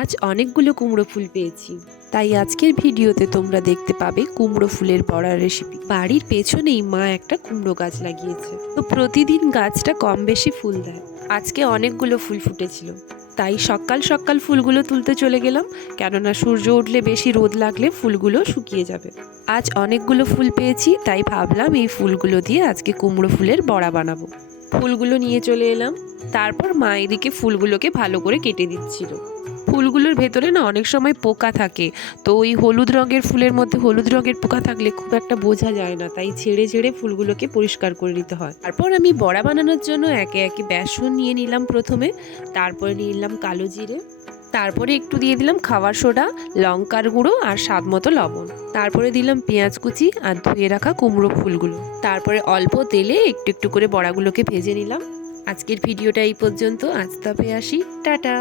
আজ অনেকগুলো কুমড়ো ফুল পেয়েছি, তাই আজকের ভিডিওতে তোমরা দেখতে পাবে কুমড়ো ফুলের বড়ার রেসিপি। বাড়ির পেছনেই মা একটা কুমড়ো গাছ লাগিয়েছে, তো প্রতিদিন গাছটা কম বেশি ফুল দেয়। আজকে অনেকগুলো ফুল ফুটেছিল, তাই সকাল সকাল ফুলগুলো তুলতে চলে গেলাম, কেননা সূর্য উঠলে বেশি রোদ লাগলে ফুলগুলো শুকিয়ে যাবে। আজ অনেকগুলো ফুল পেয়েছি, তাই ভাবলাম এই ফুলগুলো দিয়ে আজকে কুমড়ো ফুলের বড়া বানাবো। ফুলগুলো নিয়ে চলে এলাম, তারপর মা এদিকে ফুলগুলোকে ভালো করে কেটে দিচ্ছিল। ফুলগুলোর ভেতরে না অনেক সময় পোকা থাকে, তো ওই হলুদ রঙের ফুলের মধ্যে হলুদ রঙের পোকা থাকলে খুব একটা বোঝা যায় না, তাই ঝেড়ে ঝেড়ে ফুলগুলোকে পরিষ্কার করে নিতে হয়। তারপর আমি বড়া বানানোর জন্য একে একে বেসন নিয়ে নিলাম প্রথমে, তারপরে নিয়ে নিলাম কালো জিরে, তারপরে একটু দিয়ে দিলাম খাবার সোডা, লঙ্কার গুঁড়ো আর স্বাদ মতো লবণ। তারপরে দিলাম পেঁয়াজ কুচি আর ধুয়ে রাখা কুমড়ো ফুলগুলো। তারপরে অল্প তেলে একটু একটু করে বড়াগুলোকে ভেজে নিলাম। আজকের ভিডিওটা এই পর্যন্ত। আজ তবে আসি, টাটা।